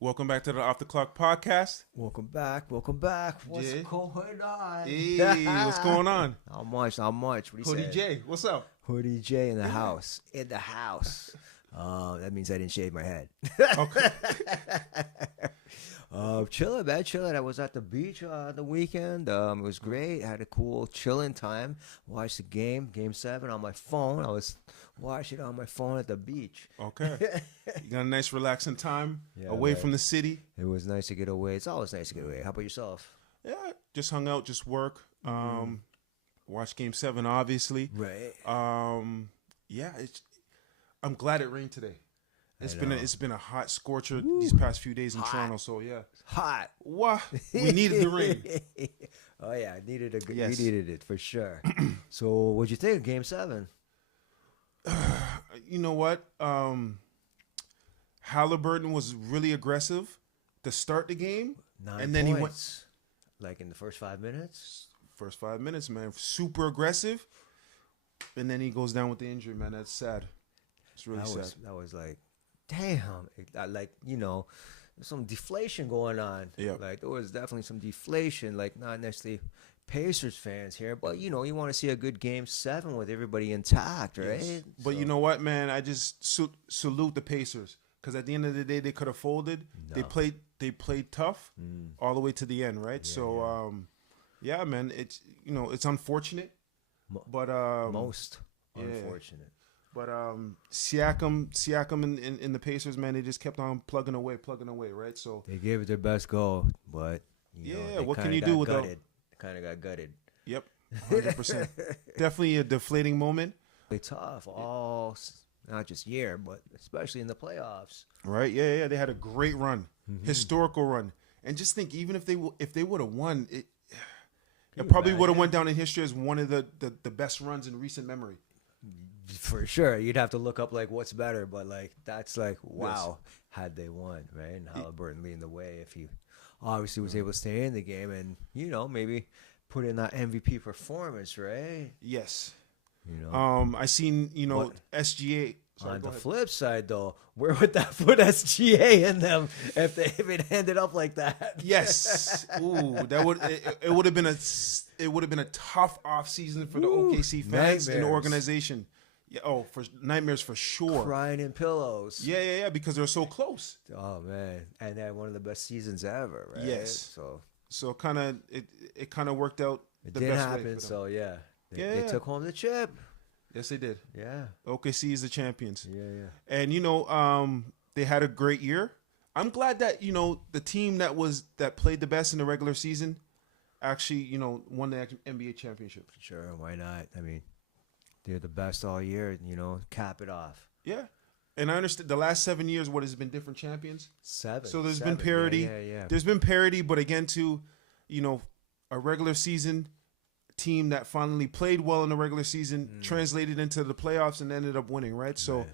Welcome back to the Off the Clock podcast. Welcome back. Welcome back. What's Jay. going on? Hey, what's going on? Not much. Not much. What do you Hoodie say? J, what's up? Hoodie J in the house. In the house. That means I didn't shave my head. Okay. Chilling, man. Chilling. I was at the beach the weekend. It was great. I had a cool chilling time. Watched the game, Game 7 on my phone. I was watching it on my phone at the beach. Okay. You got a nice relaxing time Yeah, away man. from the city. It was nice to get away. It's always nice to get away. How about yourself? Yeah, just hung out, just work. Watched Game 7, obviously. Right. Yeah, I'm glad it rained today. It's been a hot scorcher these past few days in Hot. Toronto, so yeah. Hot. What? We needed the rain. Oh yeah, I needed a good. Yes. You needed it for sure. So, what'd you think of Game 7? You know what? Halliburton was really aggressive to start the game. 9 And then he points. Like in the first 5 minutes. First 5 minutes, man, super aggressive. And then he goes down with the injury, man. That's sad. It's really sad. That was like, damn. Like there's some deflation going on. Yeah. Like there was definitely some deflation. Like not necessarily Pacers fans here, but you want to see a good Game 7 with everybody intact, right? Yes. But So- you know what, man? I just salute the Pacers because at the end of the day, they could have folded. No. They played tough all the way to the end, right? So, yeah, man, it's it's unfortunate, but most yeah. unfortunate. But Siakam in the Pacers, man, they just kept on plugging away, right? So They gave it their best go, but Yeah, what can you do with gutted. Kind of got gutted. yep, 100%. Definitely a deflating moment, They tough not just year, but especially in the playoffs. right? Yeah. They had a great run, historical run, and just think, even if they would have won, it probably would have went down in history as one of the best runs in recent memory. For sure, you'd have to look up like what's better, but like that's like wow, had they won, right? And Halliburton leading the way if he obviously was able to stay in the game and maybe put in that MVP performance, right? Yes. I I seen What? SGA. Sorry, On go the ahead. flip side, though, where would that put SGA in them if it ended up like that? Yes. Ooh, that would have been a tough off season for the OKC fans and the nightmares. organization. Yeah. Oh, for nightmares for sure. Crying in pillows. Yeah, because they're so close. Oh man, and they had one of the best seasons ever, right? Yes. So So it kind of worked out it the didn't best way happen. for them. So yeah, they Yeah. took home the chip. Yes, they did. Yeah, OKC is the champions. yeah. And they had a great year. I'm glad that the team that played the best in the regular season actually won the NBA championship. Sure, why not? I mean, they're the best all year. Cap it off. Yeah, and I understand the last 7 years what has been different champions. 7. So there's been 7. parity. Yeah. There's been parity, but again, too, a regular season team that finally played well in the regular season translated into the playoffs and ended up winning, right? So, Right.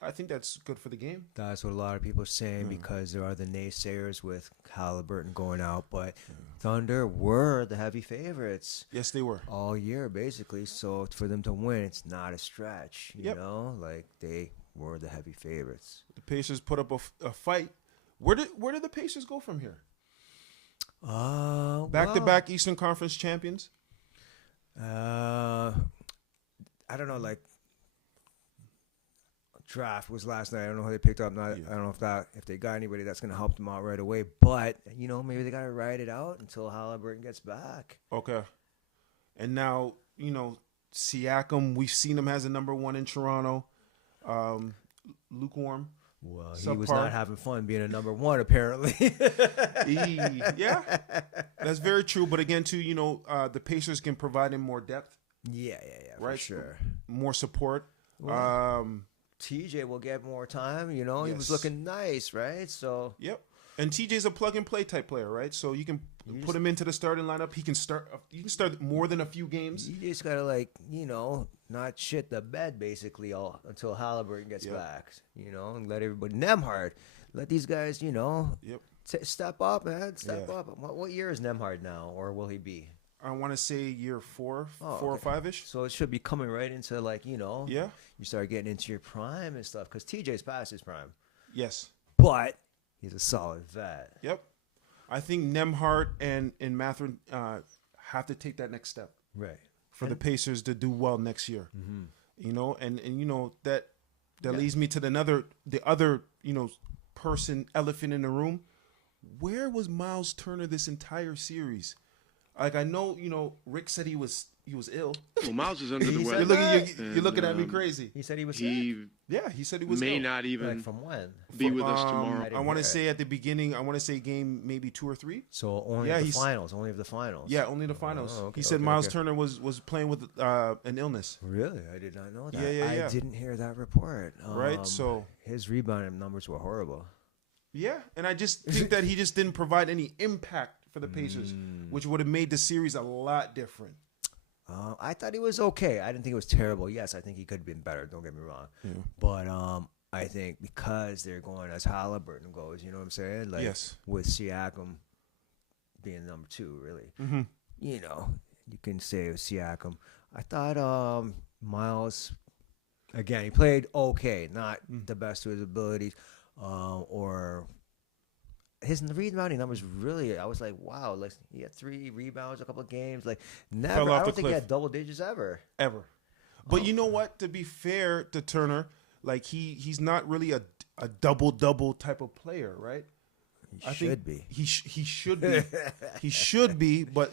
I think that's good for the game. That's what a lot of people are saying because there are the naysayers with Halliburton going out, but Thunder were the heavy favorites Yes, they were. all year, basically. So for them to win, it's not a stretch. Yep. Like they were the heavy favorites. The Pacers put up a fight. Where did the Pacers go from here? Back-to-back Eastern Conference champions. I don't know. Like draft was last night. I don't know who they picked up. I don't know if they got anybody that's going to help them out right away. But maybe they got to ride it out until Halliburton gets back. Okay. And now, Siakam, we've seen him as a number one in Toronto. Lukewarm. Well, he was Subpar. not having fun being a number one, apparently. Yeah, that's very true. But again, too, the Pacers can provide him more depth, Yeah, right? for sure. More support. TJ will get more time. He was Yes. looking nice, right? So Yep. And TJ's a plug and play type player, right? So you can put him into the starting lineup. He can start. You can start more than a few games. you just gotta not shit the bed basically until Halliburton gets back. And let everybody Nemhard, let these guys Yep. step up, man. Step Yeah. up. What year is Nemhard now, or will he be? I want to say year 4 Oh, or okay. 5-ish. So it should be coming right into Yeah. you start getting into your prime and stuff because TJ's past his prime. Yes. But He's a solid vet. Yep. I think Nembhard and Mathurin have to take that next step Right. for the Pacers to do well next year. You know, and you know that leads me to the other person, elephant in the room. Where was Miles Turner this entire series? Like, I know, Rick said he was ill. Well, Miles is under the He weather. said You're looking at me crazy. He said he was sick. He Yeah, he said he was may ill. not even Like, from when? be with us tomorrow. I want to say at the beginning. I want to say game maybe 2 or 3. So only Yeah, of the he's- finals. Only of the finals. Yeah, only the finals. Oh, okay, He said okay, Miles okay. Turner was playing with an illness. Really? I did not know that. Yeah. I didn't hear that report. Right, so- his rebounding numbers were horrible. Yeah, and I just think that he just didn't provide any impact for the Pacers, which would have made the series a lot different. I thought he was okay. I didn't think it was terrible. Yes, I think he could have been better. Don't get me wrong. But I think because they're going as Halliburton goes, you know what I'm saying? Like, Yes. with Siakam being number 2, really. You know, you can say it was Siakam. I thought Miles, again, he played okay, not the best to his abilities, or his rebounding numbers really. I was like, wow, like he had 3 rebounds a couple of games, like never. Fell off I the don't think he cliff. had double digits ever. But you know what? To be fair to Turner, like he's not really a double type of player, right? He should be. He should be. He should be. But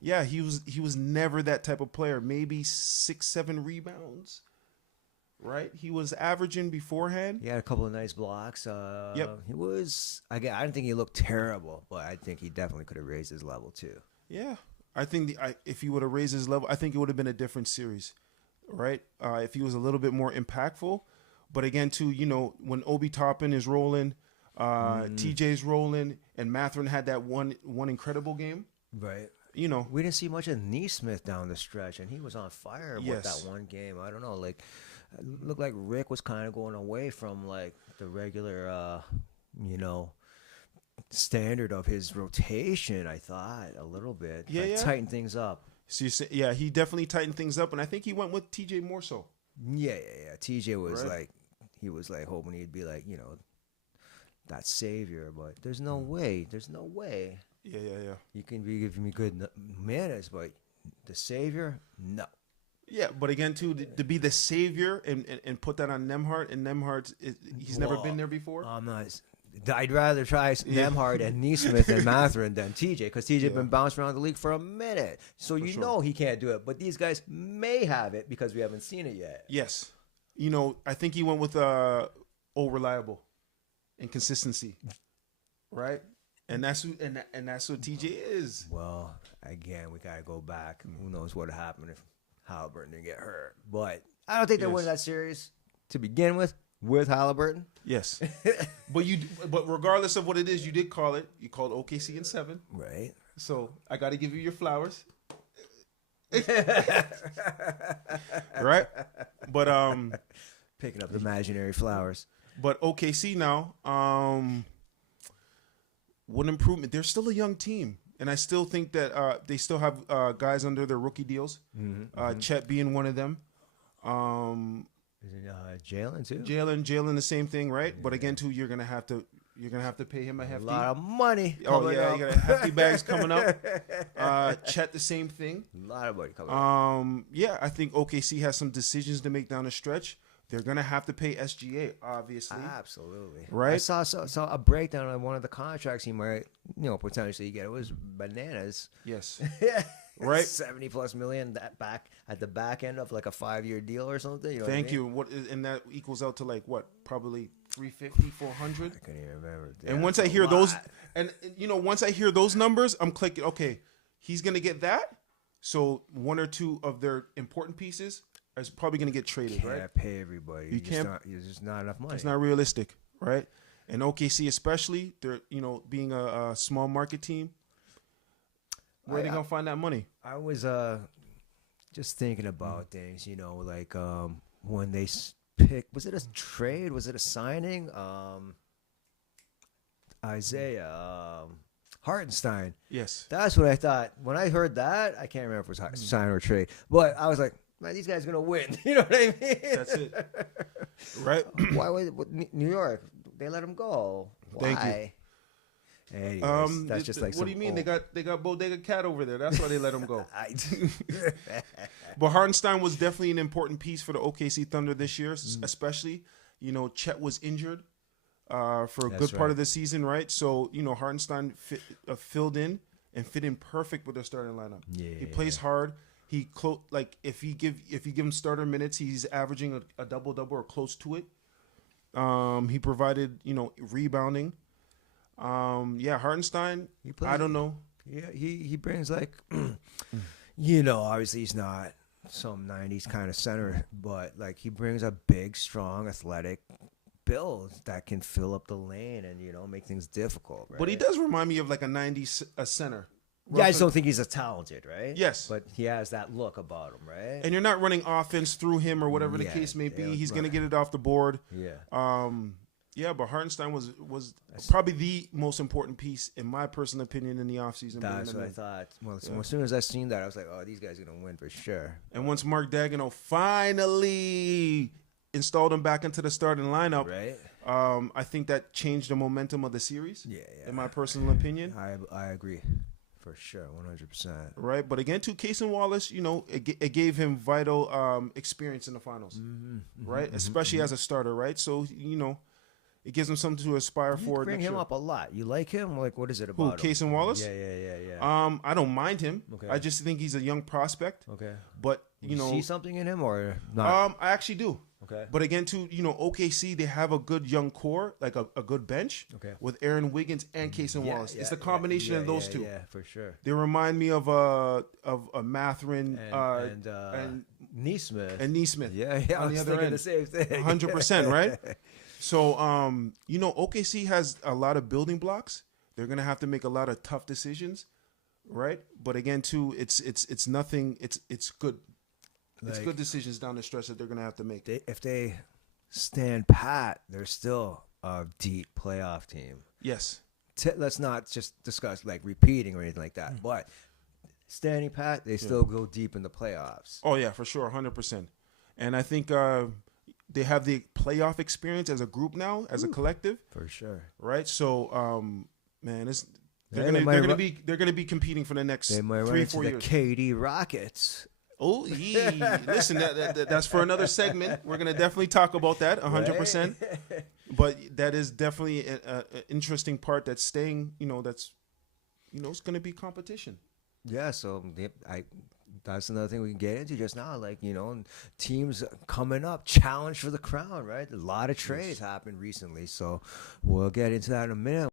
yeah, he was never that type of player. Maybe 6-7 rebounds, right? He was averaging beforehand. He had a couple of nice blocks. Yep. He was. Again, I didn't think he looked terrible, but I think he definitely could have raised his level too. Yeah, I think if he would have raised his level, I think it would have been a different series, right? If he was a little bit more impactful. But again, too, when Obi Toppin is rolling, TJ's rolling, and Mathurin had that one incredible game. Right. We didn't see much of Neesmith down the stretch, and he was on fire with Yes. that one game. I don't know, like, it looked like Rick was kind of going away from like the regular, standard of his rotation. I thought a little bit, Yeah. tighten things up. So yeah, he definitely tightened things up, and I think he went with TJ more so. Yeah. TJ was Right. like, he was like hoping he'd be like, that savior, but there's no way. There's no way. Yeah. You can be giving me good minutes, but the savior, no. Yeah, but again, too, to be the savior and put that on Nembhard, and Nembhard, he's never been there before. I'm not. I'd rather try Nembhard and Neesmith and Mathurin than TJ, because TJ been bouncing around the league for a minute, so know he can't do it. But these guys may have it because we haven't seen it yet. Yes, I think he went with reliable and consistency, right? And that's who, and that's what TJ is. Well, again, we gotta go back. Who knows what happened if Halliburton didn't get hurt? But I don't think they win that series to begin with Halliburton. Yes, but regardless of what it is, you did call it. You called OKC in 7, Right. so I got to give you your flowers. Right, but Picking up the imaginary flowers. But OKC now, what improvement? They're still a young team, and I still think that they still have guys under their rookie deals. Chet being one of them. Is it Jalen too? Jalen, the same thing, right? But again, too, you're gonna have to pay him a hefty. A lot of money. Oh yeah, up. you got hefty bags coming up. Chet, the same thing. A lot of money coming up. Yeah, I think OKC has some decisions to make down the stretch. They're gonna have to pay SGA, obviously. Absolutely. Right? I saw a breakdown on one of the contracts he might, potentially get. It was bananas. Yes. Right? $70+ million at the back end of like a 5-year deal or something. You know Thank what I mean? you. And that equals out to like what? Probably 350, 400. I couldn't even remember. And once I hear those, and once I hear those numbers, I'm clicking. Okay, he's gonna get that. So 1 or 2 of their important pieces is probably gonna get traded, Can't right? pay everybody. You can't. There's just not enough money. It's not realistic, right? And OKC especially, they're being a small market team. Where are they gonna find that money? I was just thinking about things, like when they picked. Was it a trade? Was it a signing? Isaiah Hartenstein. Yes. That's what I thought. When I heard that, I can't remember if it was sign or trade, but I was like, man, these guys are gonna win. You know what I mean? That's it. Right? Why was New York? they let him go. Why? Thank you. Anyways, that's just like what do you mean? They got Bodega Cat over there. That's why they let him go. But Hartenstein was definitely an important piece for the OKC Thunder this year, especially. Chet was injured for a good part of the season, right? So Hartenstein filled in and fit in perfect with their starting lineup. Yeah, he plays hard. He if you give him starter minutes, he's averaging a double-double or close to it. He provided rebounding. Hartenstein. I don't know. Yeah, he brings like, obviously he's not some '90s kind of center, but like he brings a big, strong, athletic build that can fill up the lane and make things difficult. Right? But he does remind me of like a '90s center. Yeah, I just don't think he's as talented, right? Yes. But he has that look about him, right? And you're not running offense through him or whatever the case may be. He's going to get it off the board. Yeah. But Hartenstein was probably the most important piece, in my personal opinion, in the offseason. That's what I thought. Well, as soon as I seen that, I was like, oh, these guys are going to win for sure. And once Mark Daigneault finally installed him back into the starting lineup, right? I think that changed the momentum of the series, Yeah. in my personal opinion. I agree. For sure, 100%. Right, but again, to Cason Wallace, it gave him vital experience in the finals, right? Especially as a starter, right? So, it gives him something to aspire for. Bring him up a lot. You like him? Like, what is it about him? Cason Wallace? Yeah. I don't mind him. Okay. I just think he's a young prospect. Okay. But, you see something in him or not? I actually do. Okay. But again, too, OKC, they have a good young core, like a good bench with Aaron Wiggins and Cason Wallace. It's the combination of those two. Yeah, for sure. They remind me of a Mathurin and Neesmith. And Neesmith. Yeah, I was thinking the same thing. 100%, right? So, OKC has a lot of building blocks. They're going to have to make a lot of tough decisions, right? But again, too, it's nothing. It's good. It's good decisions down the stretch that they're going to have to make. If they stand pat, they're still a deep playoff team. Yes. Let's not just discuss like repeating or anything like that. But standing pat, they still go deep in the playoffs. Oh, yeah, for sure, 100%. And I think they have the playoff experience as a group now, as a collective. For sure. Right? So, man, they're gonna be competing for the next 3-4 years. KD Rockets. Oh, listen, that's for another segment. We're gonna definitely talk about that 100%. Right? But that is definitely an interesting part that's staying. That's it's gonna be competition. Yeah, so that's another thing we can get into just now. Like, teams coming up, challenge for the crown, right? A lot of trades happened recently, so we'll get into that in a minute.